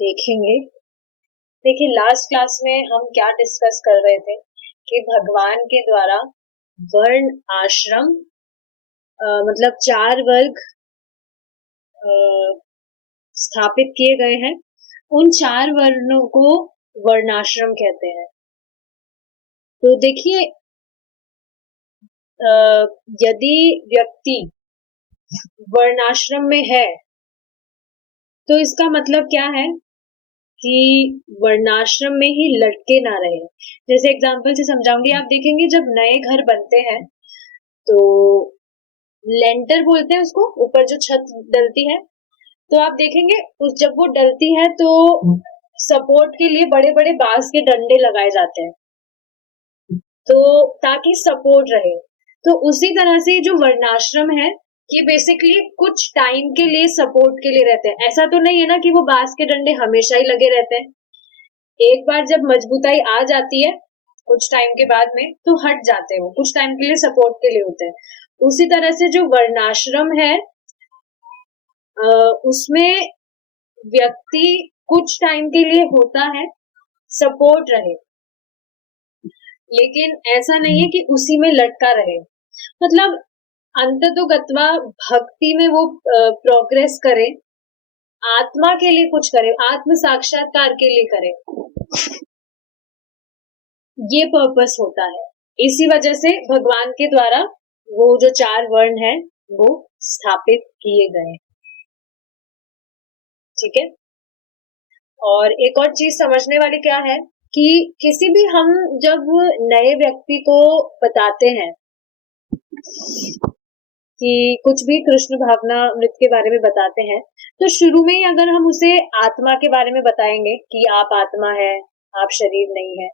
देखेंगे। देखिए, last class में हम क्या डिस्कस कर रहे थे कि भगवान के द्वारा वर्ण आश्रम मतलब 4 वर्ग स्थापित किए गए हैं। उन 4 वर्णों को वर्णाश्रम कहते हैं। तो देखिए, यदि व्यक्ति वर्णाश्रम में है तो इसका मतलब क्या है कि वर्णाश्रम में ही लटके ना रहे। जैसे एग्जाम्पल से समझाऊंगी। आप देखेंगे जब नए घर बनते हैं तो लेंटर बोलते हैं उसको, ऊपर जो छत डलती है। तो आप देखेंगे उस जब वो डलती है तो सपोर्ट के लिए बड़े बड़े बांस के डंडे लगाए जाते हैं, तो ताकि सपोर्ट रहे। तो उसी तरह से जो वर्णाश्रम है ये बेसिकली कुछ टाइम के लिए सपोर्ट के लिए रहते हैं। ऐसा तो नहीं है ना कि वो बांस के डंडे हमेशा ही लगे रहते हैं। एक बार जब मजबूताई आ जाती है कुछ टाइम के बाद में तो हट जाते हैं, वो कुछ टाइम के लिए सपोर्ट के लिए होते हैं। उसी तरह से जो वर्णाश्रम है उसमें व्यक्ति कुछ टाइम के लिए होता है, सपोर्ट रहे, लेकिन ऐसा नहीं है कि उसी में लटका रहे। मतलब अंततोगत्वा भक्ति में वो प्रोग्रेस करे, आत्मा के लिए कुछ करे, आत्म साक्षात्कार के लिए करे, ये पर्पस होता है। इसी वजह से भगवान के द्वारा वो जो 4 वर्ण है वो स्थापित किए गए। ठीक है। और एक और चीज समझने वाली क्या है कि किसी भी हम जब नए व्यक्ति को बताते हैं कि कुछ भी कृष्ण भावना मृत के बारे में बताते हैं तो शुरू में ही अगर हम उसे आत्मा के बारे में बताएंगे कि आप आत्मा है, आप शरीर नहीं है,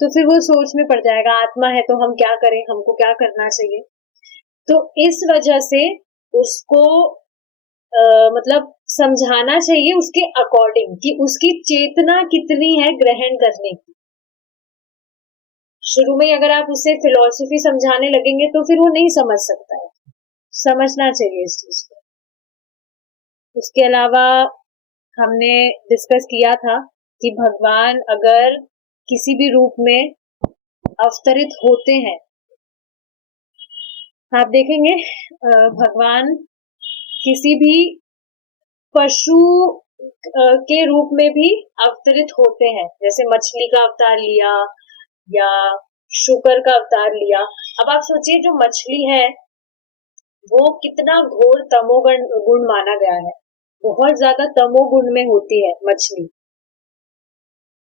तो फिर वो सोच में पड़ जाएगा आत्मा है तो हम क्या करें, हमको क्या करना चाहिए। तो इस वजह से उसको मतलब समझाना चाहिए उसके अकॉर्डिंग कि उसकी चेतना कितनी है ग्रहण करने की। शुरू में अगर आप उसे फिलॉसफी समझाने लगेंगे तो फिर वो नहीं समझ सकता है। समझना चाहिए इस चीज को। उसके अलावा हमने डिस्कस किया था कि भगवान अगर किसी भी रूप में अवतरित होते हैं, आप देखेंगे भगवान किसी भी पशु के रूप में भी अवतरित होते हैं। जैसे मछली का अवतार लिया या शुकर का अवतार लिया। अब आप सोचिए जो मछली है वो कितना घोर तमोगुण गुण माना गया है, बहुत ज्यादा तमोगुण में होती है मछली।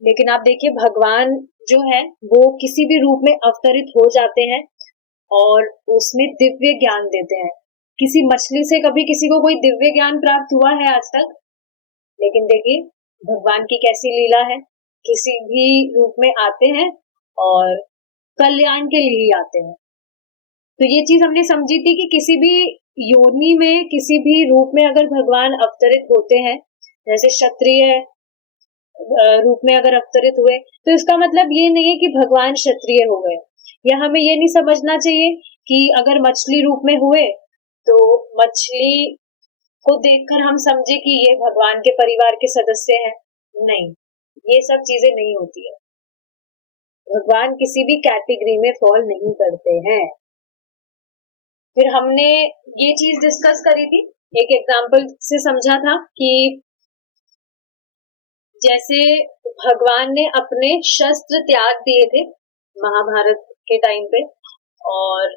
लेकिन आप देखिए भगवान जो है वो किसी भी रूप में अवतरित हो जाते हैं और उसमें दिव्य ज्ञान देते हैं। किसी मछली से कभी किसी को कोई दिव्य ज्ञान प्राप्त हुआ है आज तक? लेकिन देखिए भगवान की कैसी लीला है, किसी भी रूप में आते हैं और कल्याण के लिए ही आते हैं। तो ये चीज हमने समझी थी कि किसी भी योनि में किसी भी रूप में अगर भगवान अवतरित होते हैं, जैसे क्षत्रिय रूप में अगर अवतरित हुए तो इसका मतलब ये नहीं है कि भगवान क्षत्रिय हो गए, या हमें ये नहीं समझना चाहिए कि अगर मछली रूप में हुए तो मछली को देखकर हम समझे कि ये भगवान के परिवार के सदस्य हैं। नहीं, ये सब चीजें नहीं होती है। भगवान किसी भी कैटेगरी में फॉल नहीं करते हैं। फिर हमने ये चीज डिस्कस करी थी, एक एग्जाम्पल से समझा था कि जैसे भगवान ने अपने शस्त्र त्याग दिए थे महाभारत के टाइम पे और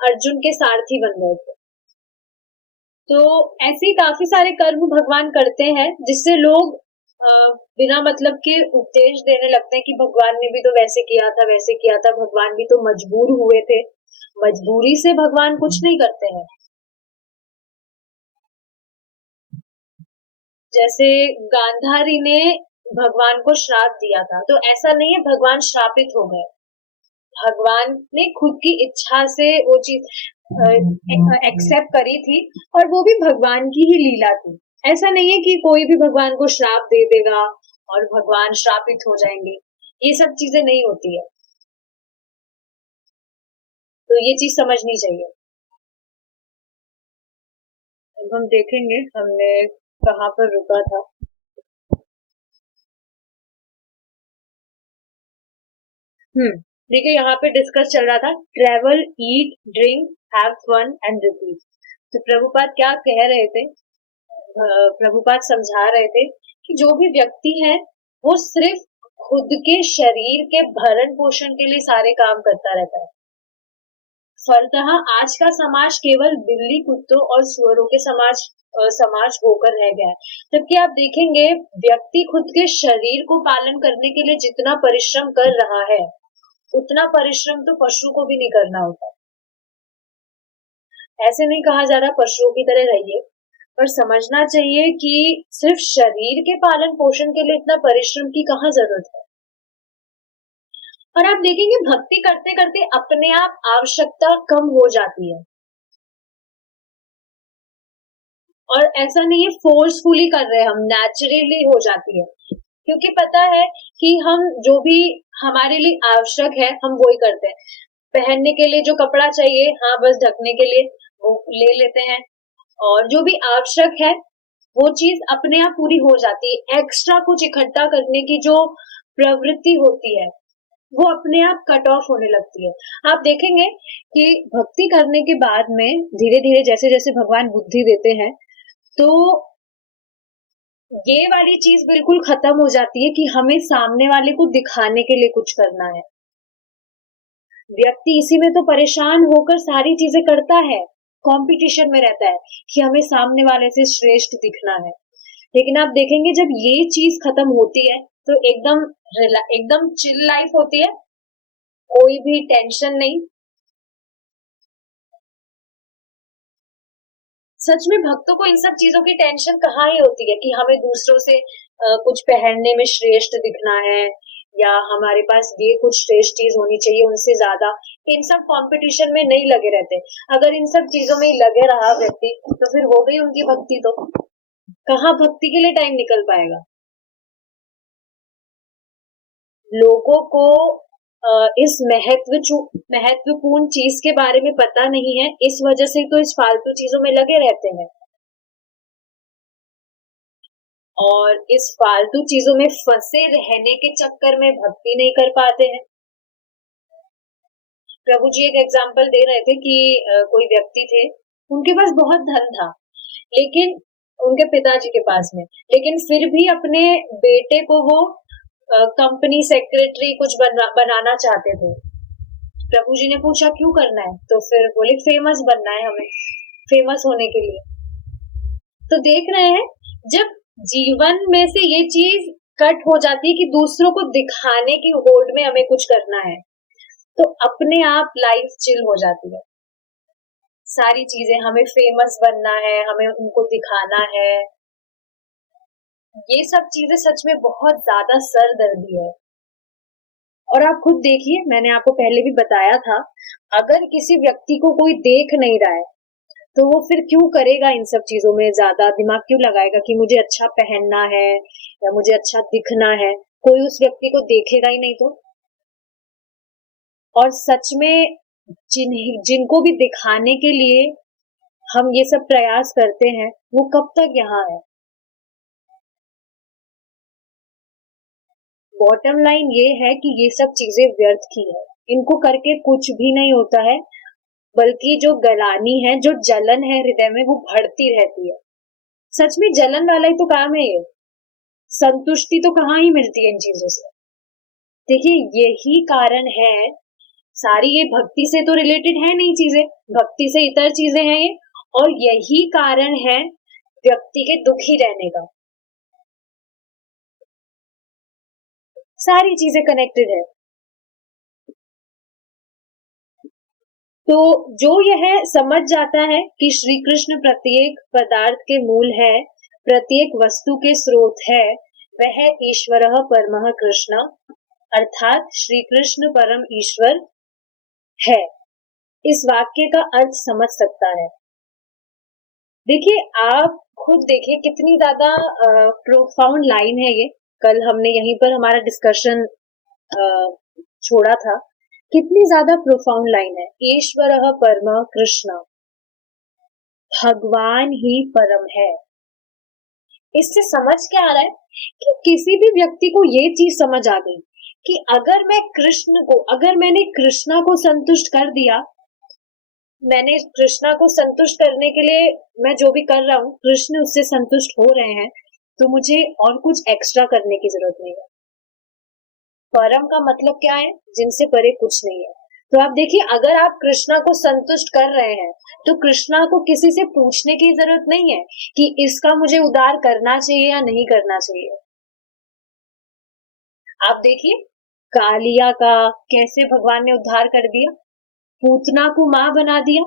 अर्जुन के सारथी बन गए थे। तो ऐसे काफी सारे कर्म भगवान करते हैं जिससे लोग बिना मतलब के उपदेश देने लगते हैं कि भगवान ने भी तो वैसे किया था वैसे किया था, भगवान भी तो मजबूर हुए थे। मजबूरी से भगवान कुछ नहीं करते हैं। जैसे गांधारी ने भगवान को श्राप दिया था तो ऐसा नहीं है भगवान श्रापित हो गए। भगवान ने खुद की इच्छा से वो चीज एक्सेप्ट करी थी और वो भी भगवान की ही लीला थी। ऐसा नहीं है कि कोई भी भगवान को श्राप दे देगा और भगवान श्रापित हो जाएंगे, ये सब चीजें नहीं होती है। तो ये चीज समझनी चाहिए। अब हम देखेंगे हमने कहाँ पर रुका था। देखिए यहाँ पे डिस्कस चल रहा था, travel, eat, drink, have fun and repeat. तो प्रभुपाद क्या कह रहे थे? प्रभुपाद समझा रहे थे कि जो भी व्यक्ति है वो सिर्फ खुद के शरीर के भरण पोषण के लिए सारे काम करता रहता है। फलतः आज का समाज केवल बिल्ली, कुत्तों और सुअरों के समाज होकर रह गया है। जबकि आप देखेंगे व्यक्ति खुद के शरीर को पालन करने के लिए जितना परिश्रम कर रहा है, उतना परिश्रम तो पशु को भी नहीं करना होता। ऐसे नहीं कहा जा रहा पशुओं की तरह रहिए, पर समझना चाहिए कि सिर्फ शरीर के पालन पोषण के लिए इतना परिश्रम की कहाँ जरूरत है। और आप देखेंगे भक्ति करते करते अपने आप आवश्यकता कम हो जाती है, और ऐसा नहीं है फोर्सफुली कर रहे हैं हम, नेचुरली हो जाती है, क्योंकि पता है कि हम जो भी हमारे लिए आवश्यक है हम वही करते हैं। पहनने के लिए जो कपड़ा चाहिए, हाँ बस ढकने के लिए वो ले लेते हैं, और जो भी आवश्यक है वो चीज अपने आप पूरी हो जाती है। एक्स्ट्रा कुछ इकट्ठा करने की जो प्रवृत्ति होती है वो अपने आप कट ऑफ होने लगती है। आप देखेंगे कि भक्ति करने के बाद में धीरे धीरे जैसे जैसे भगवान बुद्धि देते हैं, तो ये वाली चीज बिल्कुल खत्म हो जाती है कि हमें सामने वाले को दिखाने के लिए कुछ करना है। व्यक्ति इसी में तो परेशान होकर सारी चीजें करता है, कंपटीशन में रहता है कि हमें सामने वाले से श्रेष्ठ दिखना है। लेकिन आप देखेंगे जब ये चीज खत्म होती है तो एकदम चिल लाइफ होती है, कोई भी टेंशन नहीं। सच में भक्तों को इन सब चीजों की टेंशन कहाँ ही होती है कि हमें दूसरों से कुछ पहनने में श्रेष्ठ दिखना है, या हमारे पास ये कुछ श्रेष्ठ चीज होनी चाहिए उनसे ज्यादा। इन सब कंपटीशन में नहीं लगे रहते। अगर इन सब चीजों में ही लगे रहा व्यक्ति तो फिर हो गई उनकी भक्ति, तो कहाँ भक्ति के लिए टाइम निकल पाएगा। लोगों को इस महत्वपूर्ण चीज के बारे में पता नहीं है, इस वजह से तो इस फालतू चीजों में लगे रहते हैं, और इस फालतू चीजों में फंसे रहने के चक्कर में भक्ति नहीं कर पाते हैं। प्रभु जी एक एग्जाम्पल दे रहे थे कि कोई व्यक्ति थे, उनके पास बहुत धन था, लेकिन उनके पिताजी के पास में, लेकिन फिर भी अपने बेटे को वो कंपनी सेक्रेटरी कुछ बनाना चाहते थे। प्रभु जी ने पूछा क्यों करना है, तो फिर बोले फेमस बनना है हमें, फेमस होने के लिए। तो देख रहे हैं जब जीवन में से ये चीज कट हो जाती है कि दूसरों को दिखाने की होड़ में हमें कुछ करना है, तो अपने आप लाइफ चिल हो जाती है। सारी चीजें हमें फेमस बनना है, हमें उनको दिखाना है, ये सब चीजें सच में बहुत ज्यादा सरदर्दी है। और आप खुद देखिए, मैंने आपको पहले भी बताया था, अगर किसी व्यक्ति को कोई देख नहीं रहा है तो वो फिर क्यों करेगा इन सब चीजों में ज्यादा दिमाग क्यों लगाएगा कि मुझे अच्छा पहनना है या मुझे अच्छा दिखना है। कोई उस व्यक्ति को देखेगा ही नहीं तो। और सच में जिनको भी दिखाने के लिए हम ये सब प्रयास करते हैं वो कब तक यहाँ है। बॉटम लाइन ये है कि ये सब चीजें व्यर्थ की है, इनको करके कुछ भी नहीं होता है, बल्कि जो गलानी है, जो जलन है हृदय में, वो बढ़ती रहती है। सच में जलन वाला ही तो काम है ये, संतुष्टि तो कहाँ ही मिलती है इन चीजों से। देखिए यही कारण है, सारी ये भक्ति से तो रिलेटेड है नहीं चीजें, भक्ति से इतर चीजें हैं ये, और यही कारण है व्यक्ति के दुखी रहने का। सारी चीजें कनेक्टेड है। तो जो यह समझ जाता है कि श्री कृष्ण प्रत्येक पदार्थ के मूल है, प्रत्येक वस्तु के स्रोत है, वह ईश्वर परमः कृष्ण, अर्थात श्री कृष्ण परम ईश्वर है, इस वाक्य का अर्थ समझ सकता है। देखिए आप खुद देखिए कितनी ज्यादा प्रोफाउंड लाइन है ये। कल हमने यहीं पर हमारा डिस्कशन छोड़ा था, कितनी ज्यादा प्रोफाउंड लाइन है। ईश्वर परम कृष्ण, भगवान ही परम है। इससे समझ क्या आ रहा है कि किसी भी व्यक्ति को ये चीज समझ आ गई कि अगर मैंने कृष्णा को संतुष्ट कर दिया, मैंने कृष्णा को संतुष्ट करने के लिए मैं जो भी कर रहा हूँ, कृष्ण उससे संतुष्ट हो रहे हैं, तो मुझे और कुछ एक्स्ट्रा करने की जरूरत नहीं है। परम का मतलब क्या है? जिनसे परे कुछ नहीं है। तो आप देखिए, अगर आप कृष्णा को संतुष्ट कर रहे हैं, तो कृष्णा को किसी से पूछने की जरूरत नहीं है कि इसका मुझे उद्धार करना चाहिए या नहीं करना चाहिए। आप देखिए, कालिया का कैसे भगवान ने उद्धार कर दिया, पूतना को मां बना दिया।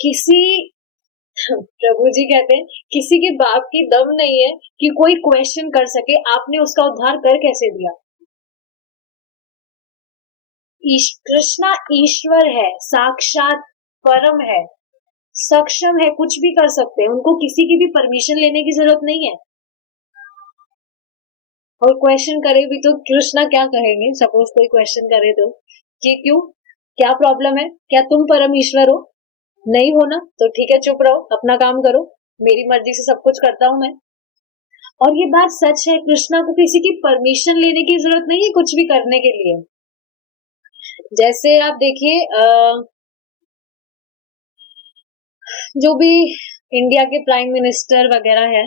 किसी प्रभु जी कहते हैं, किसी के बाप की दम नहीं है कि कोई क्वेश्चन कर सके आपने उसका उद्धार कर कैसे दिया। कृष्णा ईश्वर है, साक्षात परम है, सक्षम है, कुछ भी कर सकते हैं, उनको किसी की भी परमिशन लेने की जरूरत नहीं है। और क्वेश्चन करे भी तो कृष्णा क्या कहेंगे? सपोज कोई क्वेश्चन करे तो कि क्यों, क्या प्रॉब्लम है, क्या तुम परम ईश्वर हो? नहीं हो ना, तो ठीक है, चुप रहो, अपना काम करो, मेरी मर्जी से सब कुछ करता हूं मैं। और ये बात सच है, कृष्णा को किसी की परमिशन लेने की जरूरत नहीं है कुछ भी करने के लिए। जैसे आप देखिए, जो भी इंडिया के प्राइम मिनिस्टर वगैरह है,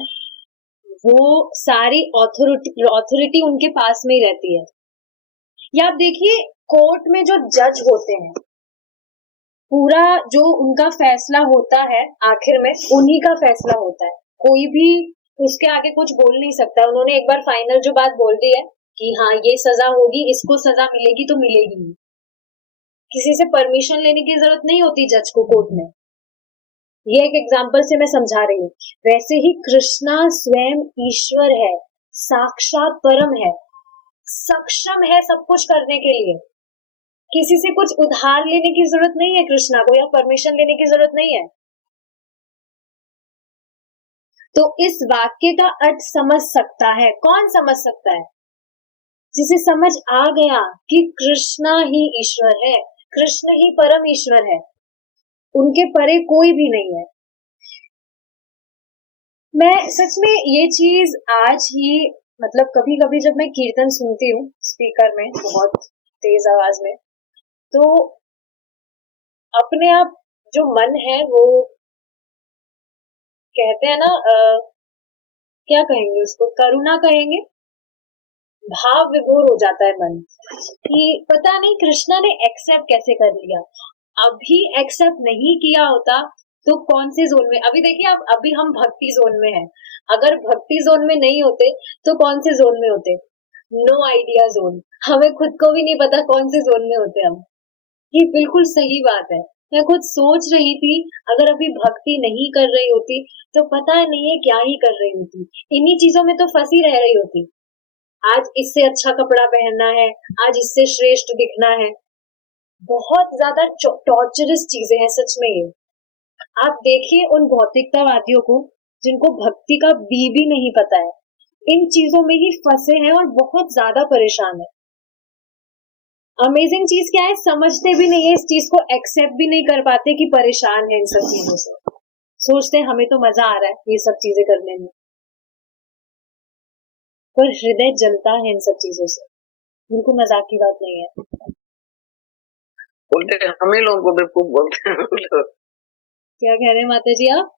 वो सारी ऑथोरिटी उनके पास में ही रहती है। या आप देखिए, कोर्ट में जो जज होते हैं, पूरा जो उनका फैसला होता है आखिर में उन्हीं का फैसला होता है, कोई भी उसके आगे कुछ बोल नहीं सकता। उन्होंने एक बार फाइनल जो बात बोल दी है कि हाँ ये सजा होगी, इसको सजा मिलेगी तो मिलेगी, किसी से परमिशन लेने की जरूरत नहीं होती जज को कोर्ट में। ये एक एग्जाम्पल से मैं समझा रही हूँ। वैसे ही कृष्णा स्वयं ईश्वर है, साक्षात परम है, सक्षम है सब कुछ करने के लिए। किसी से कुछ उधार लेने की जरूरत नहीं है कृष्णा को, या परमिशन लेने की जरूरत नहीं है। तो इस वाक्य का अर्थ समझ सकता है कौन? समझ सकता है जिसे समझ आ गया कि कृष्णा ही ईश्वर है, कृष्ण ही परम ईश्वर है, उनके परे कोई भी नहीं है। मैं सच में ये चीज आज ही, मतलब कभी कभी जब मैं कीर्तन सुनती हूँ स्पीकर में बहुत तेज आवाज में, तो अपने आप जो मन है वो कहते हैं ना, क्या कहेंगे उसको, करुणा कहेंगे, भाव विभोर हो जाता है मन कि पता नहीं कृष्णा ने एक्सेप्ट कैसे कर लिया। अभी एक्सेप्ट नहीं किया होता तो कौन से जोन में, अभी देखिए आप, अभी हम भक्ति जोन में हैं, अगर भक्ति जोन में नहीं होते तो कौन से जोन में होते? नो आइडिया जोन, हमें खुद को भी नहीं पता कौन से जोन में होते हम। ये बिल्कुल सही बात है। मैं खुद सोच रही थी, अगर अभी भक्ति नहीं कर रही होती तो पता नहीं है क्या ही कर रही होती, इन्हीं चीजों में तो फंसी रह रही होती। आज इससे अच्छा कपड़ा पहनना है, आज इससे श्रेष्ठ दिखना है, बहुत ज्यादा टॉर्चरस चीजें हैं सच में ये। आप देखिए उन भौतिकतावादियों को जिनको भक्ति का बी भी नहीं पता है, इन चीजों में ही फंसे हैं और बहुत ज्यादा परेशान है। अमेजिंग चीज क्या है, समझते भी नहीं है इस चीज को, एक्सेप्ट भी नहीं कर पाते कि परेशान है इन सब चीजों से। सोचते हैं हमें तो मजा आ रहा है ये सब चीजें करने में, पर हृदय जलता है इन सब चीजों से, बिल्कुल मजाक की बात नहीं है। बोलते हम ही लोगों को बेवकूफ बोलते हैं। क्या कह रहे हैं माता जी आप?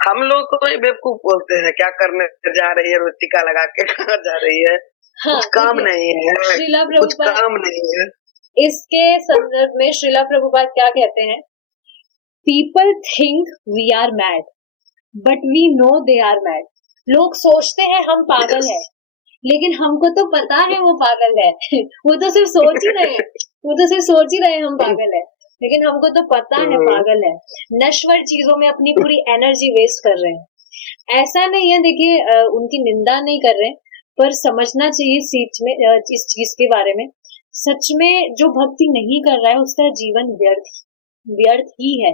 हम लोग को ही बेवकूफ बोलते हैं, क्या करने जा रही है, टीका लगा के कहाँ जा रही है, हाँ, कुछ काम नहीं है, श्रीला कुछ प्रभुपाद काम नहीं है। इसके संदर्भ में श्रीला प्रभुपाद क्या कहते हैं? People think we are mad but we know they are mad. लोग सोचते हैं हम पागल हैं, लेकिन हमको तो पता है वो पागल है। वो तो सिर्फ सोच ही रहे हैं, वो तो सिर्फ सोच ही रहे हैं हम पागल है, लेकिन हमको तो पता है पागल है। नश्वर चीजों में अपनी पूरी एनर्जी वेस्ट कर रहे हैं। ऐसा नहीं है, देखिए उनकी निंदा नहीं कर रहे, पर समझना चाहिए इस चीज के बारे में। सच में जो भक्ति नहीं कर रहा है उसका जीवन व्यर्थ ही है।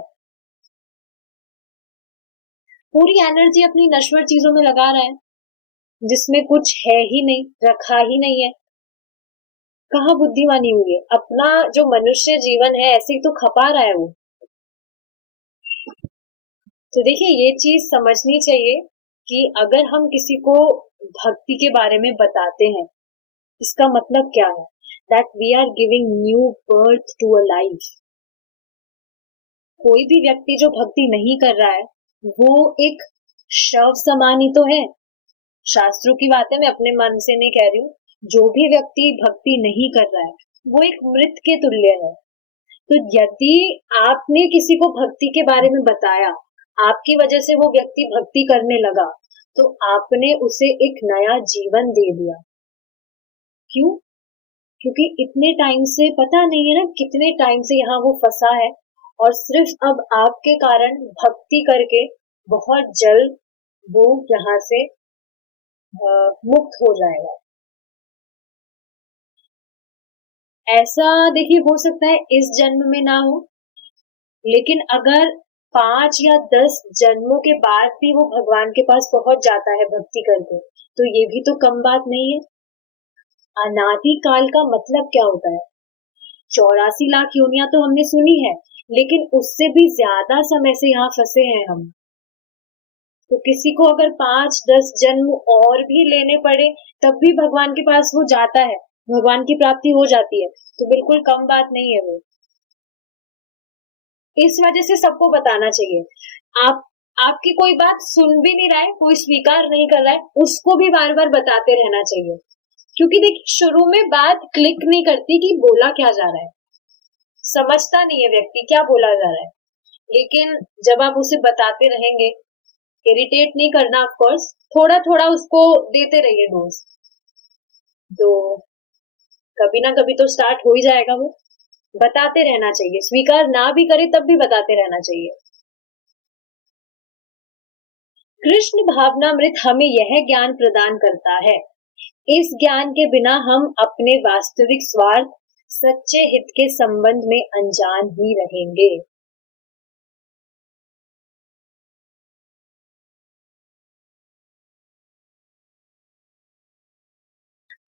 पूरी एनर्जी अपनी नश्वर चीजों में लगा रहा है जिसमें कुछ है ही नहीं, रखा ही नहीं है। कहाँ बुद्धिमानी हुई है? अपना जो मनुष्य जीवन है ऐसे ही तो खपा रहा है वो। तो देखिए ये चीज समझनी चाहिए कि अगर हम किसी को भक्ति के बारे में बताते हैं, इसका मतलब क्या है? That we are giving new birth to a life. कोई भी व्यक्ति जो भक्ति नहीं कर रहा है, वो एक शव समान ही तो है। शास्त्रों की बातें मैं अपने मन से नहीं कह रही हूँ। जो भी व्यक्ति भक्ति नहीं कर रहा है, वो एक मृत के तुल्य है। तो यदि आपने किसी को भक्ति के बारे में बताया, आपकी वजह से वो व्यक्ति भक्ति करने लगा, तो आपने उसे एक नया जीवन दे दिया। क्यों? क्योंकि इतने टाइम से पता नहीं है ना कितने टाइम से यहाँ वो फंसा है, और सिर्फ अब आपके कारण भक्ति करके बहुत जल्द वो यहाँ से मुक्त हो जाएगा। ऐसा देखिए हो सकता है इस जन्म में ना हो, लेकिन अगर 5 या 10 जन्मों के बाद भी वो भगवान के पास पहुंच जाता है भक्ति करके, तो ये भी तो कम बात नहीं है। अनादि काल का मतलब क्या होता है? 84 लाख योनियां तो हमने सुनी है, लेकिन उससे भी ज्यादा समय से यहाँ फंसे हैं हम। तो किसी को अगर 5-10 जन्म और भी लेने पड़े तब भी भगवान के पास वो जाता है, भगवान की प्राप्ति हो जाती है, तो बिल्कुल कम बात नहीं है वो। इस वजह से सबको बताना चाहिए। आपकी कोई बात सुन भी नहीं रहा है, कोई स्वीकार नहीं कर रहा है, उसको भी बार बार बताते रहना चाहिए। क्योंकि देखिए शुरू में बात क्लिक नहीं करती कि बोला क्या जा रहा है, समझता नहीं है व्यक्ति क्या बोला जा रहा है, लेकिन जब आप उसे बताते रहेंगे, इरिटेट नहीं करना ऑफ कोर्स, थोड़ा थोड़ा उसको देते रहिए डोज, तो कभी ना कभी तो स्टार्ट हो ही जाएगा। वो बताते रहना चाहिए, स्वीकार ना भी करे तब भी बताते रहना चाहिए। कृष्ण भावनामृत हमें यह ज्ञान प्रदान करता है। इस ज्ञान के बिना हम अपने वास्तविक स्वार्थ, सच्चे हित के संबंध में अनजान ही रहेंगे।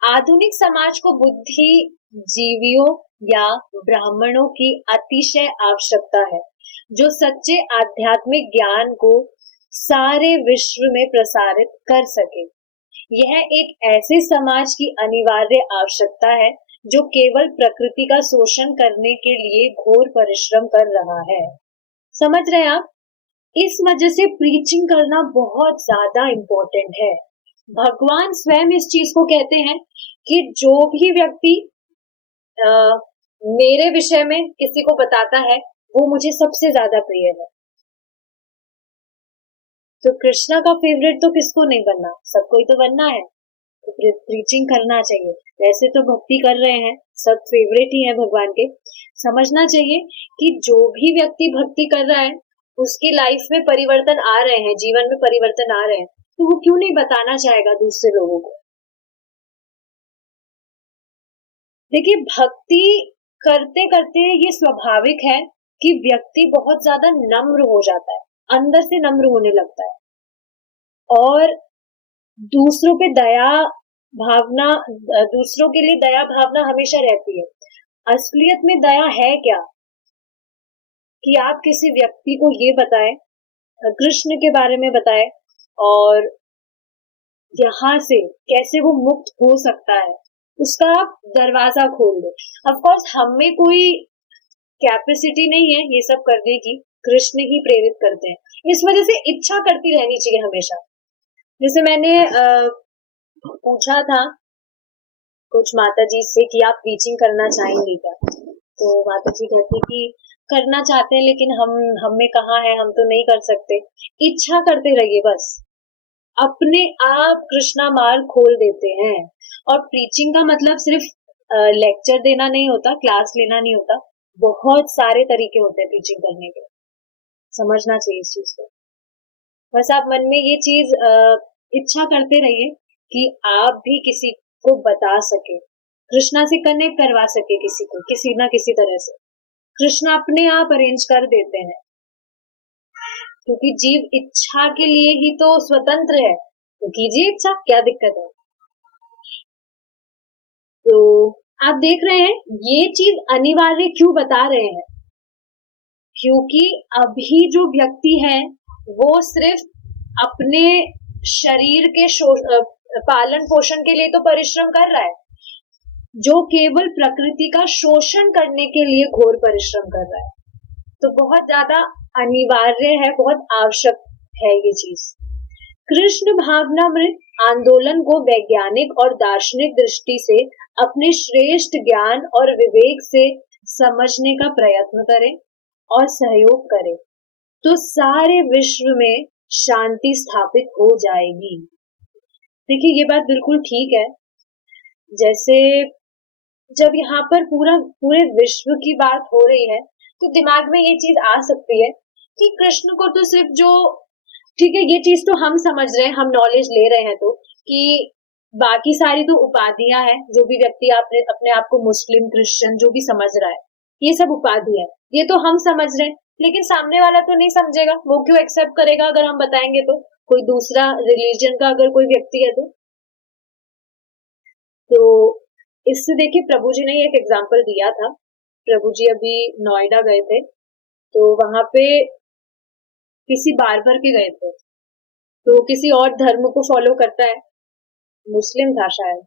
आधुनिक समाज को बुद्धिजीवियों या ब्राह्मणों की अतिशय आवश्यकता है, जो सच्चे आध्यात्मिक ज्ञान को सारे विश्व में प्रसारित कर सके। यह एक ऐसे समाज की अनिवार्य आवश्यकता है जो केवल प्रकृति का शोषण करने के लिए घोर परिश्रम कर रहा है। समझ रहे हैं आप? इस वजह से प्रीचिंग करना बहुत ज्यादा इम्पोर्टेंट है। भगवान स्वयं इस चीज को कहते हैं कि जो भी व्यक्ति मेरे विषय में किसी को बताता है, वो मुझे सबसे ज्यादा प्रिय है। तो कृष्णा का फेवरेट तो किसको नहीं बनना, सबको ही तो बनना है, तो प्रीचिंग करना चाहिए। वैसे तो भक्ति कर रहे हैं, सब फेवरेट ही है भगवान के। समझना चाहिए कि जो भी व्यक्ति भक्ति कर रहा है, उसकी लाइफ में परिवर्तन आ रहे हैं, जीवन में परिवर्तन आ रहे हैं, तो वो क्यों नहीं बताना चाहेगा दूसरे लोगों को। देखिए भक्ति करते करते ये स्वाभाविक है कि व्यक्ति बहुत ज्यादा नम्र हो जाता है, अंदर से नम्र होने लगता है, और दूसरों पे दया भावना, दूसरों के लिए दया भावना हमेशा रहती है। असलियत में दया है क्या? कि आप किसी व्यक्ति को ये बताएं, कृष्ण के बारे में बताएं, और यहाँ से कैसे वो मुक्त हो सकता है, उसका आप दरवाजा खोल दो। ऑफ कोर्स हम में कोई कैपेसिटी नहीं है ये सब करने की, कृष्ण ही प्रेरित करते हैं, इस वजह से इच्छा करती रहनी चाहिए हमेशा। जैसे मैंने पूछा था कुछ माता जी से कि आप प्रीचिंग करना चाहेंगे क्या, तो माता जी कहती कि करना चाहते हैं, लेकिन हम में कहाँ है, हम तो नहीं कर सकते। इच्छा करते रहिए बस, अपने आप कृष्णा मार्ग खोल देते हैं। और प्रीचिंग का मतलब सिर्फ लेक्चर देना नहीं होता, क्लास लेना नहीं होता, बहुत सारे तरीके होते हैं प्रीचिंग करने के। समझना चाहिए इस चीज को। बस आप मन में ये चीज इच्छा करते रहिए कि आप भी किसी को बता सके, कृष्णा से कनेक्ट करवा सके किसी को, किसी ना किसी तरह से। कृष्णा अपने आप अरेंज कर देते हैं, क्योंकि जीव इच्छा के लिए ही तो स्वतंत्र है, तो कीजिए इच्छा, क्या दिक्कत है। तो आप देख रहे हैं ये चीज अनिवार्य क्यों बता रहे हैं, क्योंकि अभी जो व्यक्ति है वो सिर्फ अपने शरीर के पालन पोषण के लिए तो परिश्रम कर रहा है, जो केवल प्रकृति का शोषण करने के लिए घोर परिश्रम कर रहा है। तो बहुत ज्यादा अनिवार्य है, बहुत आवश्यक है ये चीज। कृष्ण भावनामृत आंदोलन को वैज्ञानिक और दार्शनिक दृष्टि से अपने श्रेष्ठ ज्ञान और विवेक से समझने का प्रयत्न करें और सहयोग करें, तो सारे विश्व में शांति स्थापित हो जाएगी। देखिए ये बात बिल्कुल ठीक है। जैसे जब यहाँ पर पूरे विश्व की बात हो रही है, तो दिमाग में ये चीज आ सकती है कि कृष्ण को तो सिर्फ जो, ठीक है ये चीज तो हम समझ रहे हैं, हम नॉलेज ले रहे हैं, तो कि बाकी सारी तो उपाधियां हैं। जो भी व्यक्ति अपने आप को मुस्लिम क्रिश्चियन जो भी समझ रहा है, ये सब उपाधि है, ये तो हम समझ रहे हैं, लेकिन सामने वाला तो नहीं समझेगा। वो क्यों एक्सेप्ट करेगा अगर हम बताएंगे तो? कोई दूसरा रिलीजन का अगर कोई व्यक्ति है तो इससे देखिए प्रभु जी ने एक एग्जाम्पल दिया था। प्रभु जी अभी नोएडा गए थे, तो वहां पे किसी बार्बर के गए थे, तो किसी और धर्म को फॉलो करता है, मुस्लिम था शायद,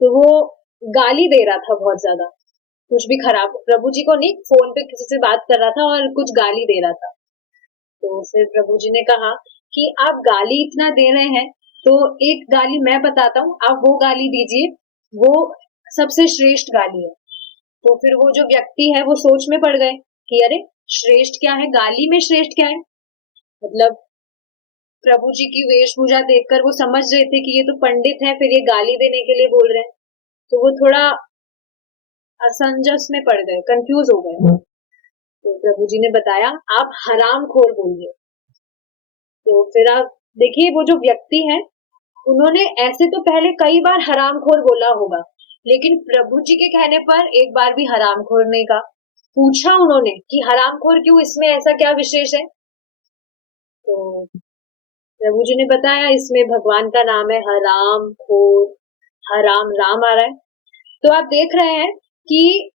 तो वो गाली दे रहा था बहुत ज्यादा, कुछ भी खराब, प्रभु जी को नहीं, फोन पे किसी से बात कर रहा था और कुछ गाली दे रहा था। तो फिर प्रभु जी ने कहा कि आप गाली इतना दे रहे हैं, तो एक गाली मैं बताता हूँ, आप वो गाली दीजिए, वो सबसे श्रेष्ठ गाली है। तो फिर वो जो व्यक्ति है वो सोच में पड़ गए कि अरे श्रेष्ठ क्या है, गाली में श्रेष्ठ क्या है। मतलब प्रभु जी की वेशभूषा देखकर वो समझ रहे थे कि ये तो पंडित है, फिर ये गाली देने के लिए बोल रहे हैं, तो वो थोड़ा असमंजस में पड़ गए, कंफ्यूज हो गए। तो प्रभु जी ने बताया आप हराम खोर बोलिए। तो फिर आप देखिए वो जो व्यक्ति है, उन्होंने ऐसे तो पहले कई बार हरामखोर बोला होगा, लेकिन प्रभु जी के कहने पर एक बार भी हरामखोर नहीं कहा। पूछा उन्होंने कि हरामखोर क्यों, इसमें ऐसा क्या विशेष है? तो प्रभु जी ने बताया इसमें भगवान का नाम है हराम खोर, हराम राम आ रहा है। तो आप देख रहे हैं कि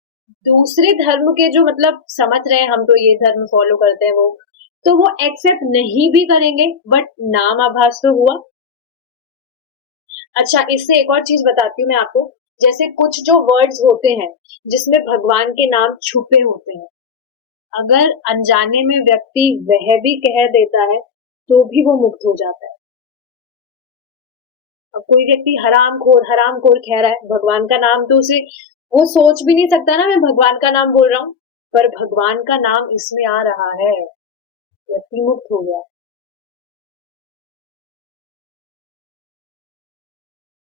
दूसरे धर्म के जो, मतलब समझ रहे हैं हम तो ये धर्म फॉलो करते हैं, वो एक्सेप्ट नहीं भी करेंगे, बट नाम आभास तो हुआ। अच्छा, इससे एक और चीज बताती हूँ मैं आपको। जैसे कुछ जो वर्ड्स होते हैं जिसमें भगवान के नाम छुपे होते हैं, अगर अनजाने में व्यक्ति वह भी कह देता है तो भी वो मुक्त हो जाता है। अब कोई व्यक्ति हराम खोर कह रहा है, भगवान का नाम तो उसे, वो सोच भी नहीं सकता ना मैं भगवान का नाम बोल रहा हूँ, पर भगवान का नाम इसमें आ रहा है, व्यक्ति मुक्त हो गया।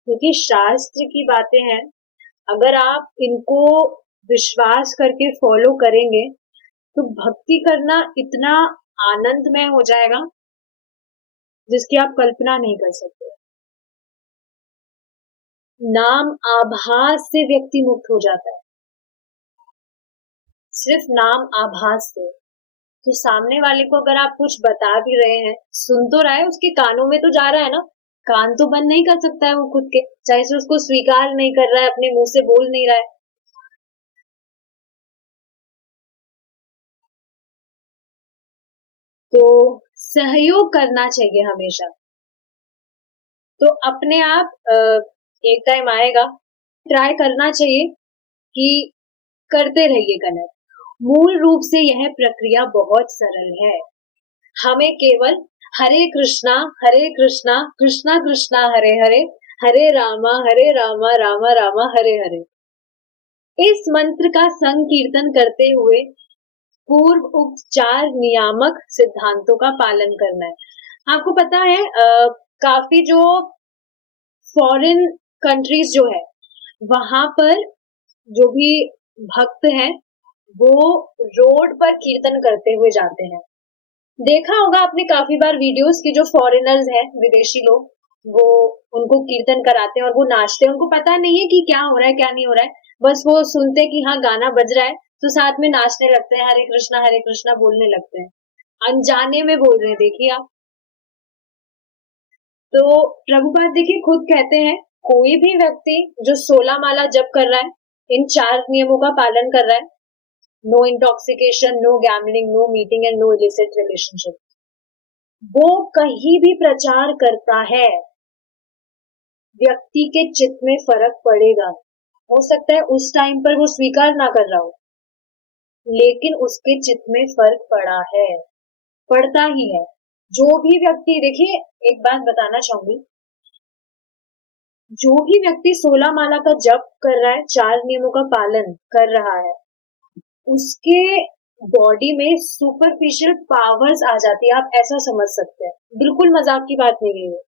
क्योंकि शास्त्र की बातें हैं, अगर आप इनको विश्वास करके फॉलो करेंगे तो भक्ति करना इतना आनंदमय हो जाएगा जिसकी आप कल्पना नहीं कर सकते। नाम आभास से व्यक्ति मुक्त हो जाता है, सिर्फ नाम आभास से। तो सामने वाले को अगर आप कुछ बता भी रहे हैं, सुन तो रहा है, उसके कानों में तो जा रहा है ना, कान तो बंद नहीं कर सकता है वो खुद के, चाहे से उसको स्वीकार नहीं कर रहा है, अपने मुंह से बोल नहीं रहा है। तो सहयोग करना चाहिए हमेशा। तो अपने आप एक टाइम आएगा, ट्राई करना चाहिए कि करते रहिए कनेक्ट। मूल रूप से यह प्रक्रिया बहुत सरल है, हमें केवल हरे कृष्णा कृष्णा कृष्णा हरे हरे, हरे रामा रामा रामा हरे हरे, इस मंत्र का संकीर्तन करते हुए पूर्व उक्त 4 नियामक सिद्धांतों का पालन करना है। आपको पता है काफी जो फॉरेन कंट्रीज जो है, वहां पर जो भी भक्त हैं वो रोड पर कीर्तन करते हुए जाते हैं। देखा होगा आपने काफी बार वीडियोस की, जो फॉरेनर्स हैं, विदेशी लोग, वो उनको कीर्तन कराते हैं और वो नाचते हैं, उनको पता नहीं है कि क्या हो रहा है क्या नहीं हो रहा है, बस वो सुनते कि हाँ गाना बज रहा है तो साथ में नाचने लगते हैं, हरे कृष्णा बोलने लगते हैं, अनजाने में बोल रहे हैं। देखिए आप, तो प्रभुपाद देखिए खुद कहते हैं कोई भी व्यक्ति जो 16 माला जप कर रहा है, इन 4 नियमों का पालन कर रहा है, no intoxication, no gambling, no meat eating and no illicit relationship, वो कहीं भी प्रचार करता है व्यक्ति के चित्त में फर्क पड़ेगा। हो सकता है उस टाइम पर वो स्वीकार ना कर रहा हो, लेकिन उसके चित्त में फर्क पड़ा है, पड़ता ही है। जो भी व्यक्ति, देखिए एक बात बताना चाहूंगी, जो भी व्यक्ति 16 माला का जप कर रहा है, 4 नियमों का पालन कर रहा है, उसके बॉडी में सुपरफिशियल पावर्स आ जाती है, आप ऐसा समझ सकते हैं। बिल्कुल मजाक की बात नहीं है,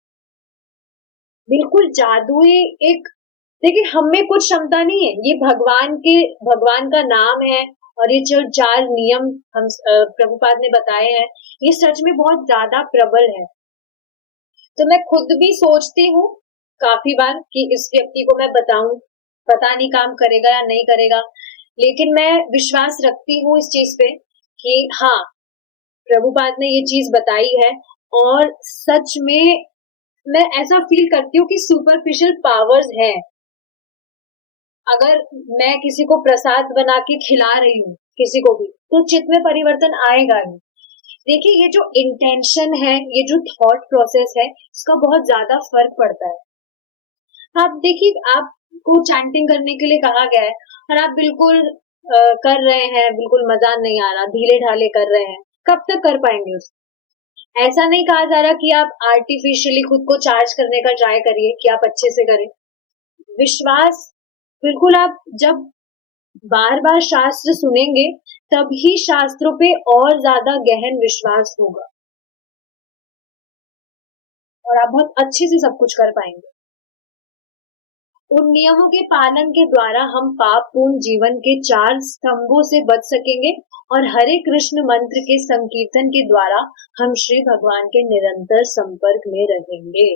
बिल्कुल जादुई एक, देखिए हम में कुछ क्षमता नहीं है, ये भगवान का नाम है। और ये जो 4 नियम हम प्रभुपाद ने बताए हैं, ये सच में बहुत ज्यादा प्रबल है। तो मैं खुद भी सोचती हूँ काफी बार कि इस व्यक्ति को मैं बताऊं, पता नहीं काम करेगा या नहीं करेगा, लेकिन मैं विश्वास रखती हूँ इस चीज पे कि हाँ, प्रभुपाद ने ये चीज बताई है। और सच में मैं ऐसा फील करती हूँ कि सुपरफिशियल पावर्स है। अगर मैं किसी को प्रसाद बना के खिला रही हूँ किसी को भी, तो चित्त में परिवर्तन आएगा ही। देखिए ये जो इंटेंशन है, ये जो थॉट प्रोसेस है, इसका बहुत ज्यादा फर्क पड़ता है। आप देखिए, आपको चैंटिंग करने के लिए कहा गया है और आप बिल्कुल कर रहे हैं, बिल्कुल मजा नहीं आ रहा, ढीले ढाले कर रहे हैं, कब तक कर पाएंगे उसको? ऐसा नहीं कहा जा रहा कि आप आर्टिफिशियली खुद को चार्ज करने का ट्राई करिए कि आप अच्छे से करें। विश्वास, बिल्कुल आप जब बार बार शास्त्र सुनेंगे, तभी शास्त्रों पे और ज्यादा गहन विश्वास होगा और आप बहुत अच्छे से सब कुछ कर पाएंगे। उन नियमों के पालन के द्वारा हम पाप पूर्ण जीवन के 4 स्तंभों से बच सकेंगे और हरे कृष्ण मंत्र के संकीर्तन के द्वारा हम श्री भगवान के निरंतर संपर्क में रहेंगे।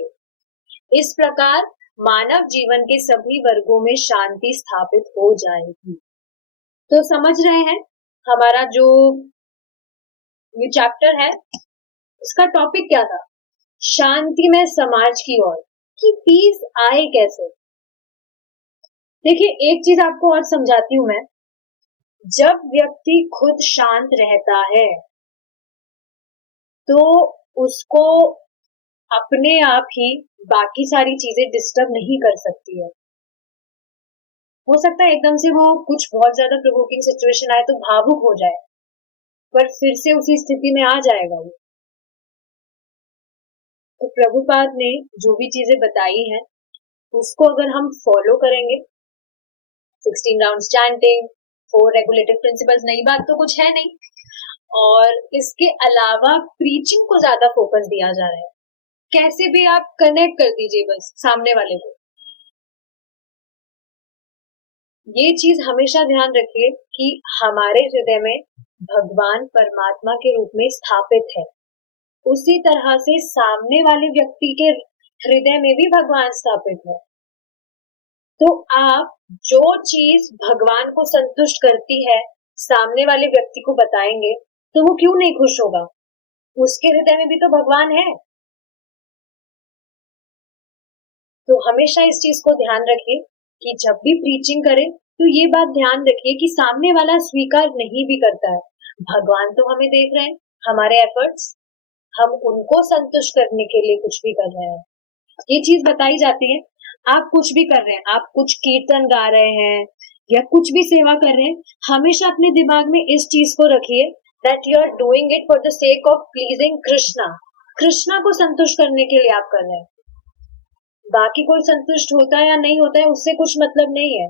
इस प्रकार मानव जीवन के सभी वर्गों में शांति स्थापित हो जाएगी। तो समझ रहे हैं हमारा जो ये चैप्टर है, इसका टॉपिक क्या था? शांतिमय समाज की ओर, कि पीस आए कैसे। देखिए एक चीज आपको और समझाती हूं मैं, जब व्यक्ति खुद शांत रहता है तो उसको अपने आप ही बाकी सारी चीजें डिस्टर्ब नहीं कर सकती है। हो सकता है एकदम से वो कुछ बहुत ज्यादा प्रोवोकिंग सिचुएशन आए तो भावुक हो जाए, पर फिर से उसी स्थिति में आ जाएगा वो। तो प्रभुपाद ने जो भी चीजें बताई हैं, उसको अगर हम फॉलो करेंगे, 16 राउंड्स चैंटिंग, 4 रेगुलेटिव प्रिंसिपल्स, नई बात तो कुछ है नहीं। और इसके अलावा प्रीचिंग को ज्यादा फोकस दिया जा रहा है, कैसे भी आप कनेक्ट कर दीजिए बस सामने वाले को। ये चीज हमेशा ध्यान रखिए कि हमारे हृदय में भगवान परमात्मा के रूप में स्थापित है, उसी तरह से सामने वाले व्यक्ति के हृदय में भी भगवान स्थापित है। तो आप जो चीज भगवान को संतुष्ट करती है, सामने वाले व्यक्ति को बताएंगे, तो वो क्यों नहीं खुश होगा? उसके हृदय में भी तो भगवान है। तो हमेशा इस चीज को ध्यान रखिए कि जब भी प्रीचिंग करें, तो ये बात ध्यान रखिए कि सामने वाला स्वीकार नहीं भी करता है, भगवान तो हमें देख रहे हैं, हमारे एफर्ट्स, हम उनको संतुष्ट करने के लिए कुछ भी कर रहे हैं। ये चीज बताई जाती है। आप कुछ भी कर रहे हैं, आप कुछ कीर्तन गा रहे हैं या कुछ भी सेवा कर रहे हैं, हमेशा अपने दिमाग में इस चीज को रखिए that you are doing it for the sake of pleasing Krishna. Krishna को संतुष्ट करने के लिए आप कर रहे हैं, बाकी कोई संतुष्ट होता है या नहीं होता है उससे कुछ मतलब नहीं है।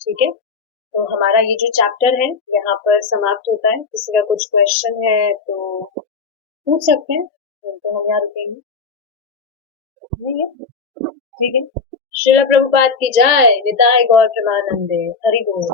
ठीक है, तो हमारा ये जो चैप्टर है यहाँ पर समाप्त होता है। किसी का कुछ क्वेश्चन है तो पूछ सकते हैं, तो हम यहाँ रुकेंगे। नहीं है? ठीक है। श्रील प्रभुपाद की जय। निताय गौर प्रेमानंदे। हरि बोल।